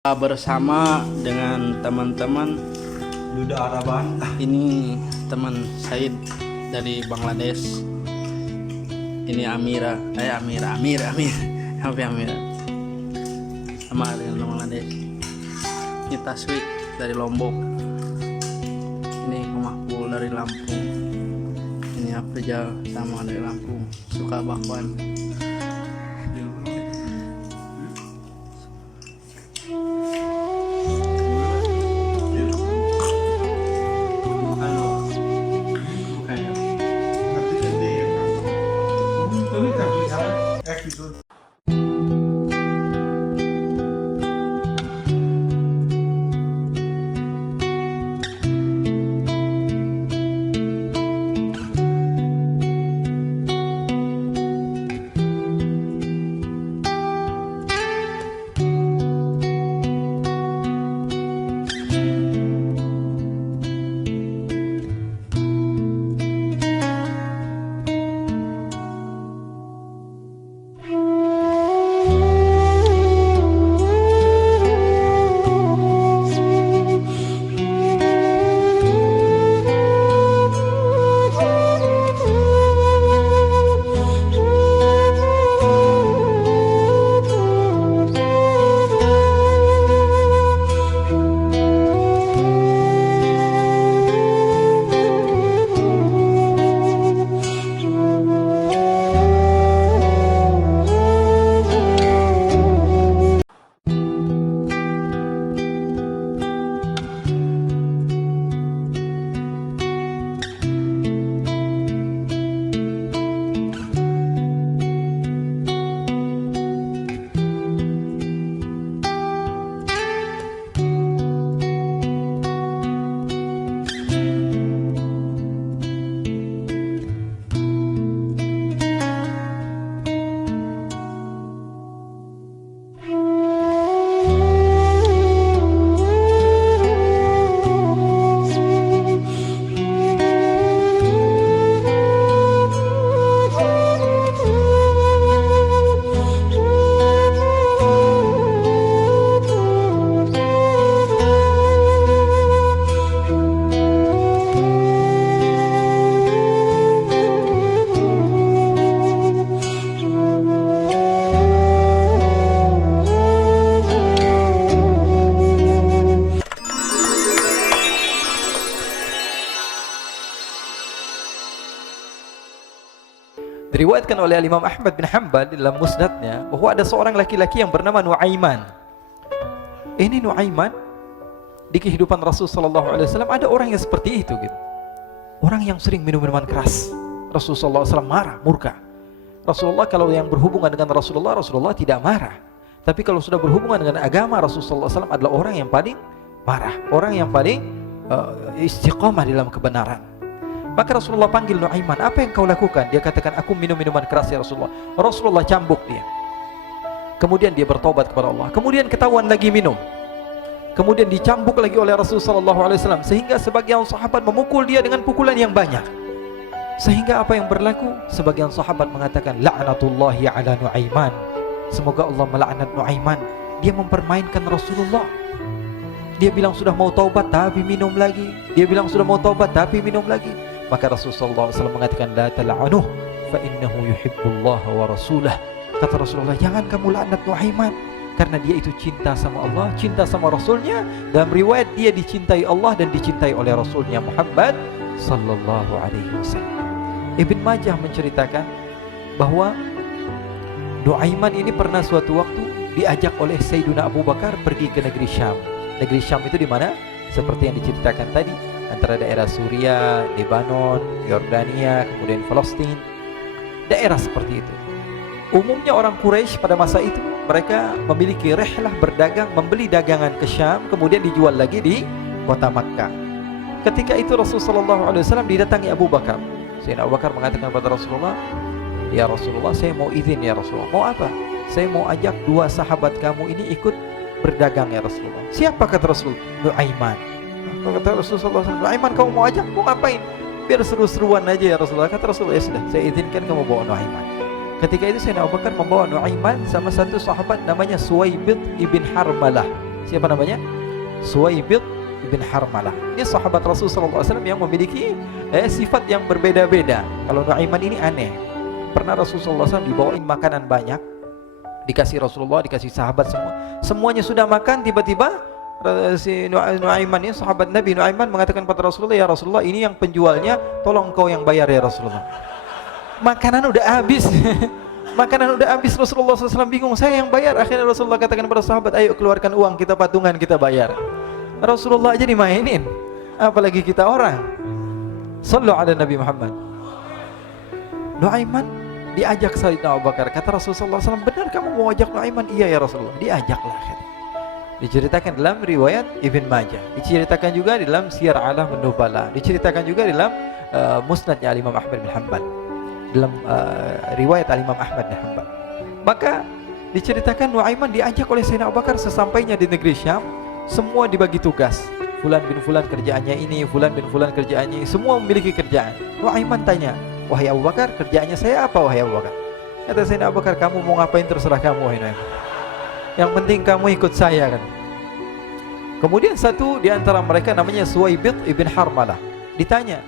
Bersama dengan teman-teman. Duda Araban. Ini teman Said dari Bangladesh. Ini Amira. Amir. Apa Amira? Sama dengan Bangladesh. Ini Taswik dari Lombok. Ini Kemakbul dari Lampung. Ini Afrijal sama dari Lampung. Suka bakwan. Diriwayatkan oleh Imam Ahmad bin Hanbal dalam musnadnya bahwa ada seorang laki-laki yang bernama Nuaiman. Ini Nuaiman di kehidupan Rasulullah SAW ada orang yang seperti itu gitu. Orang yang sering minum minuman keras. Rasulullah SAW marah, murka. Rasulullah kalau yang berhubungan dengan Rasulullah tidak marah. Tapi kalau sudah berhubungan dengan agama, Rasulullah SAW adalah orang yang paling marah, orang yang paling istiqamah dalam kebenaran. Maka Rasulullah panggil Nuaiman, apa yang kau lakukan? Dia katakan, aku minum minuman keras ya Rasulullah. Rasulullah cambuk dia. Kemudian dia bertobat kepada Allah. Kemudian ketahuan lagi minum. Kemudian dicambuk lagi oleh Rasulullah SAW. Sehingga sebagian sahabat memukul dia dengan pukulan yang banyak. Sehingga apa yang berlaku? Sebagian sahabat mengatakan, la'natullahi ala Nuaiman. Semoga Allah melaknat Nuaiman. Dia mempermainkan Rasulullah. Dia bilang sudah mau taubat tapi minum lagi. Dia bilang sudah mau taubat tapi minum lagi. Maka Rasulullah SAW mengatakan, la tal'anuh fa innahu yuhibbullah wa rasulah. Kata Rasulullah, jangan kamu laknat Nuaiman, karena dia itu cinta sama Allah, cinta sama Rasulnya. Dalam riwayat dia dicintai Allah dan dicintai oleh Rasulnya Muhammad sallallahu alaihi wasallam. Ibn Majah menceritakan bahwa Nuaiman ini pernah suatu waktu diajak oleh Sayyiduna Abu Bakar pergi ke negeri Syam. Negeri Syam itu di mana? Seperti yang diceritakan tadi, antara daerah Suriah, Lebanon, Yordania, kemudian Palestina. Daerah seperti itu. Umumnya orang Quraisy pada masa itu mereka memiliki rihlah berdagang, membeli dagangan ke Syam, kemudian dijual lagi di kota Makkah. Ketika itu Rasulullah SAW didatangi Abu Bakar. Sayyidina Abu Bakar mengatakan kepada Rasulullah, ya Rasulullah, saya mau izin ya Rasulullah. Mau apa? Saya mau ajak dua sahabat kamu ini ikut berdagang ya Rasulullah. Siapa kata Rasul? Nuaiman. Kata Rasulullah SAW, Nuaiman kamu mau ajak? Mau ngapain? Biar seru-seruan aja ya Rasulullah. Kata Rasulullah, ya sudah, saya izinkan kamu bawa Nuaiman. Ketika itu Sayyidina Abu Bakar membawa Nuaiman sama satu sahabat namanya Suwaibid ibn Harmalah. Siapa namanya? Suwaibid ibn Harmalah. Ini sahabat Rasulullah SAW yang memiliki sifat yang berbeda-beda. Kalau Nuaiman ini aneh. Pernah Rasulullah SAW dibawain makanan banyak, dikasih Rasulullah, dikasih sahabat semua. Semuanya sudah makan, tiba-tiba si Nuaiman ini, sahabat Nabi Nuaiman mengatakan kepada Rasulullah, ya Rasulullah, ini yang penjualnya, tolong kau yang bayar ya Rasulullah. Makanan udah habis. Makanan udah habis, Rasulullah SAW bingung, saya yang bayar. Akhirnya Rasulullah katakan kepada sahabat, ayo keluarkan uang, kita patungan, kita bayar. Rasulullah aja dimainin, apalagi kita orang. Sallu ala Nabi Muhammad. Nuaiman diajak Sayyidina Abu Bakar. Kata Rasulullah SAW, benar kamu mau ajak Nuaiman? Iya ya Rasulullah. Diajaklah. Diceritakan dalam riwayat Ibn Majah, diceritakan juga dalam Siyar A'lam An-Nubala, diceritakan juga dalam Musnadnya Imam Ahmad bin Hanbal, dalam riwayat Imam Ahmad bin Hanbal. Maka diceritakan Nuaiman diajak oleh Sayyidina Abu Bakar. Sesampainya di negeri Syam, semua dibagi tugas. Fulan bin Fulan kerjaannya ini, Fulan bin Fulan kerjaannya ini, semua memiliki kerjaan. Nuaiman tanya, wahai Abu Bakar, kerjaannya saya apa wahai Abu Bakar? Kata Sayyidina Abu Bakar, kamu mau ngapain terserah kamu wahai Nuaiman. Yang penting kamu ikut saya kan. Kemudian satu di antara mereka namanya Suwaibid ibn Harmalah ditanya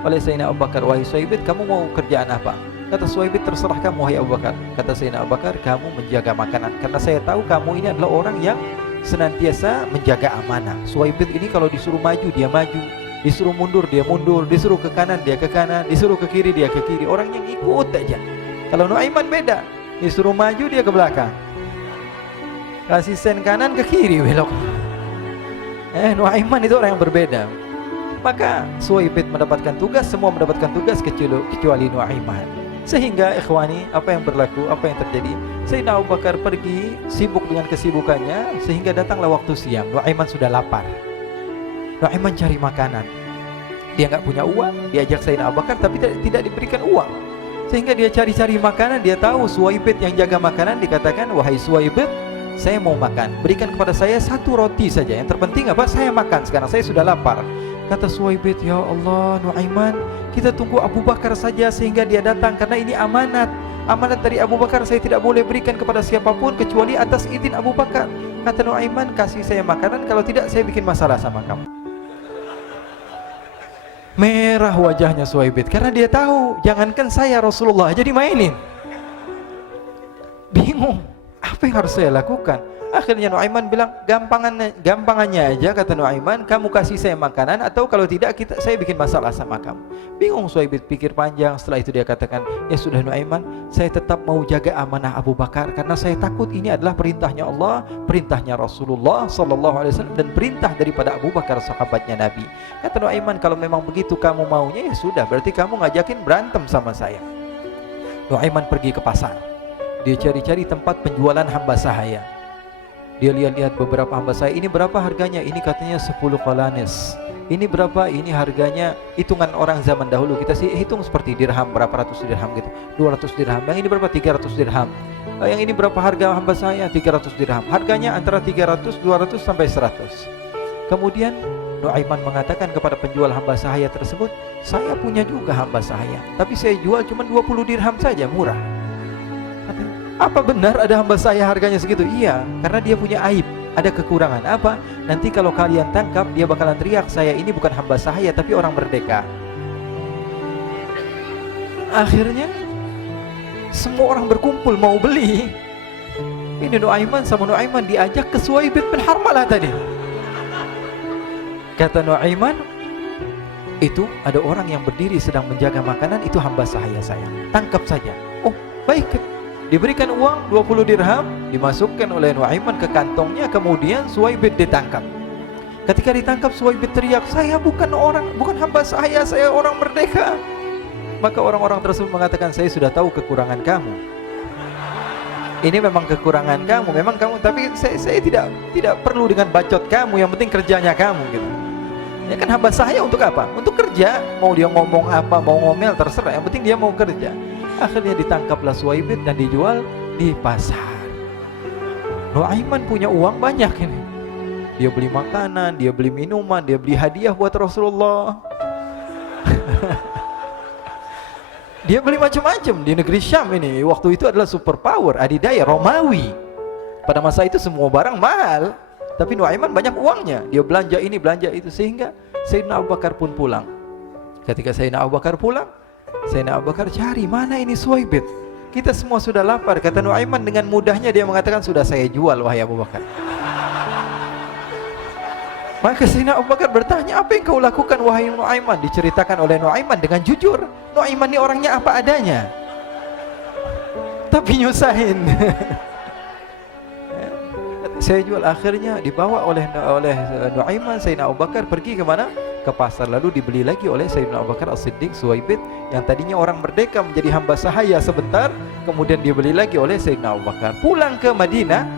oleh Sayyidina Abu Bakar, wahai Suwaibid, kamu mau kerjaan apa? Kata Suwaibid, terserah kamu wahai Abu Bakar. Kata Sayyidina Abu Bakar, kamu menjaga makanan, karena saya tahu kamu ini adalah orang yang senantiasa menjaga amanah. Suwaibid ini kalau disuruh maju dia maju, disuruh mundur dia mundur, disuruh ke kanan dia ke kanan, disuruh ke kiri dia ke kiri. Orang yang ikut aja. Kalau Nuaiman beda, disuruh maju dia ke belakang, kasih sen kanan ke kiri belok. Nuaiman itu orang yang berbeda. Maka Suwaibid mendapatkan tugas, semua mendapatkan tugas kecuali Nuaiman. Sehingga ikhwani, apa yang berlaku, apa yang terjadi, Sayyidina Abu Bakar pergi sibuk dengan kesibukannya, sehingga datanglah waktu siang. Nuaiman sudah lapar. Nuaiman cari makanan. Dia nggak punya uang, diajak Sayyidina Abu Bakar tapi tidak diberikan uang. Sehingga dia cari-cari makanan. Dia tahu Suwaibid yang jaga makanan, dikatakan, wahai Suwaibid, saya mau makan, berikan kepada saya satu roti saja. Yang terpenting apa? Saya makan sekarang, saya sudah lapar. Kata Suwaibid, ya Allah Nuaiman, kita tunggu Abu Bakar saja sehingga dia datang, karena ini amanat. Amanat dari Abu Bakar, saya tidak boleh berikan kepada siapapun kecuali atas izin Abu Bakar. Kata Nuaiman, kasih saya makanan, kalau tidak saya bikin masalah sama kamu. Merah wajahnya Suwaibid, karena dia tahu, jangankan saya, Rasulullah jadi mainin. Bingung, apa yang harus saya lakukan? Akhirnya Nuaiman bilang, gampangannya aja, kata Nuaiman, kamu kasih saya makanan, atau kalau tidak saya bikin masalah sama kamu. Bingung Suwaibid, pikir panjang. Setelah itu dia katakan, ya sudah Nuaiman, saya tetap mau jaga amanah Abu Bakar, karena saya takut ini adalah perintahnya Allah, perintahnya Rasulullah SAW, dan perintah daripada Abu Bakar sahabatnya Nabi. Kata Nuaiman, kalau memang begitu kamu maunya, ya sudah, berarti kamu ngajakin berantem sama saya. Nuaiman pergi ke pasar. Dia cari-cari tempat penjualan hamba sahaya. Dia lihat-lihat beberapa hamba sahaya. Ini berapa harganya? Ini katanya 10 qalanes. Ini berapa? Ini harganya hitungan orang zaman dahulu. Kita sih hitung seperti dirham, berapa ratus dirham gitu. 200 dirham. Yang ini berapa? 300 dirham. Yang ini berapa harga hamba sahaya? 300 dirham. Harganya antara 300, 200 sampai 100. Kemudian Nuaiman mengatakan kepada penjual hamba sahaya tersebut, saya punya juga hamba sahaya, tapi saya jual cuma 20 dirham saja, murah. Apa benar ada hamba saya harganya segitu? Iya, karena dia punya aib, ada kekurangan. Apa? Nanti kalau kalian tangkap, dia bakalan teriak, saya ini bukan hamba sahaya tapi orang merdeka. Akhirnya semua orang berkumpul mau beli. Ini Nuaiman sama Nuaiman diajak ke Suwaibid bin Harmalah tadi. Kata Nuaiman, itu ada orang yang berdiri sedang menjaga makanan, itu hamba sahaya saya, tangkap saja. Oh baik. Diberikan uang 20 dirham, dimasukkan oleh Nuaiman ke kantongnya, kemudian Suwaibid ditangkap. Ketika ditangkap, Suwaibid teriak, saya bukan hamba saya orang merdeka. Maka orang-orang tersebut mengatakan, saya sudah tahu kekurangan kamu. Ini memang kekurangan kamu, memang kamu, tapi saya tidak perlu dengan bacot kamu, yang penting kerjanya kamu gitu. Ya kan hamba saya untuk apa? Untuk kerja, mau dia ngomong apa, mau ngomel terserah, yang penting dia mau kerja. Akhirnya ditangkaplah Suwaibid dan dijual di pasar. Nuaiman punya uang banyak ini. Dia beli makanan, dia beli minuman, dia beli hadiah buat Rasulullah. Dia beli macam-macam di negeri Syam ini. Waktu itu adalah superpower, adidaya Romawi. Pada masa itu semua barang mahal. Tapi Nuaiman banyak uangnya, dia belanja ini, belanja itu, sehingga Sayyidina Abu Bakar pun pulang. Ketika Sayyidina Abu Bakar pulang, Sayyidina Abu Bakar cari, mana ini Suwaibit? Kita semua sudah lapar. Kata Nuaiman dengan mudahnya dia mengatakan, sudah saya jual wahai Abu Bakar. Maka Sayyidina Abu Bakar bertanya, apa yang kau lakukan wahai Nuaiman? Diceritakan oleh Nuaiman dengan jujur. Nuaiman ini orangnya apa adanya, tapi nyusahin. Saya jual. Akhirnya dibawa oleh Nuaiman, Sayyidina Abu Bakar pergi ke mana? Ke pasar. Lalu dibeli lagi oleh Sayyidina Abu Bakar As-Siddiq Suwaibit, yang tadinya orang merdeka menjadi hamba sahaya sebentar, kemudian dibeli lagi oleh Sayyidina Abu Bakar. Pulang ke Madinah,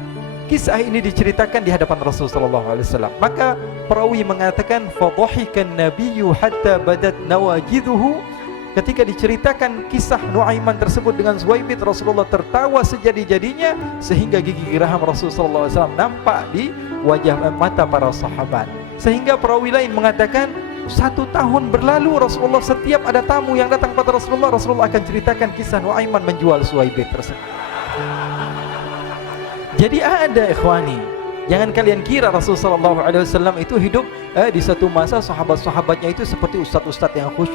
kisah ini diceritakan di hadapan Rasulullah SAW. Maka perawi mengatakan, fadhahikan nabiyyu hatta badat nawajiduhu. Ketika diceritakan kisah Nuaiman tersebut dengan Suwaibit, Rasulullah tertawa sejadi-jadinya sehingga gigi geraham Rasulullah SAW nampak di wajah mata para sahabat. Sehingga perawi lain mengatakan 1 tahun berlalu Rasulullah, setiap ada tamu yang datang pada Rasulullah, Rasulullah akan ceritakan kisah Nuaiman menjual Suwaibit tersebut. Jadi ada ikhwani, jangan kalian kira Rasulullah SAW itu hidup di satu masa sahabat-sahabatnya itu seperti ustaz-ustaz yang khusyuk.